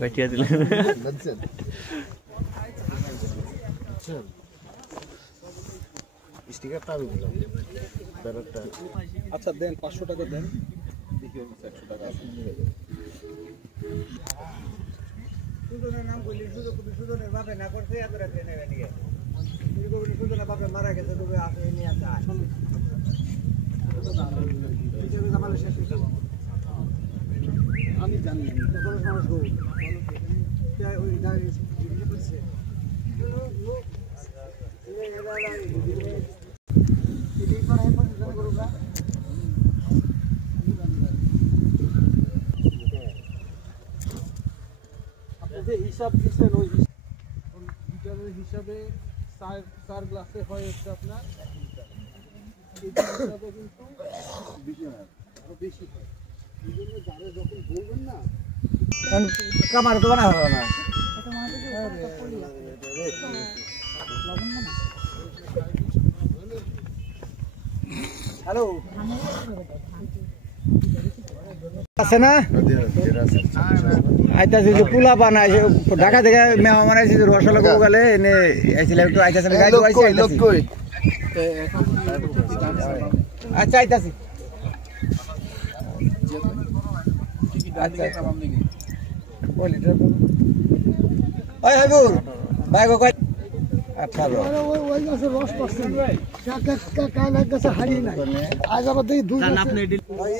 बैठिया दिले স্টিকারটা আমি দিলাম ব্যানারটা আচ্ছা দেন 500 টাকা দেন দেখি 100 টাকা আছে সুজনের নাম বলি সুজনের বাপে না করছে এত রাতে নেবে নিয়ে সুজনের বাপে মারা গেছে তবে আছে নিয়ে আছে আমি জানি কোনো সমস্যা ওই দাঁড়িয়ে যে হিসাব দিচ্ছেন ওই লিটারের হিসাবে 4 গ্লাসে হয় হচ্ছে আপনার হিসাবে কিন্তু আরো বেশি হয় এই জন্য যারা যখন বলবেন না কামার তো বানা হবে না হ্যালো আছে না আইতাছে যে পোলা বানাইছে ঢাকা থেকে মেহমান আইছে যে রসলা গো গেলে এনে আইছিল একটু আইতাছে না গাইড আইছে লোক কই আচ্ছা আইতাছি আচ্ছা ওই লিটার ওই হাবিবুর ভাই গো কই 18 ওই গাছে রস পড়ছে কাকা কালা গাছে হারিয়ে নাই আজ আবার দেখি দুই গাছ আপনি ভাই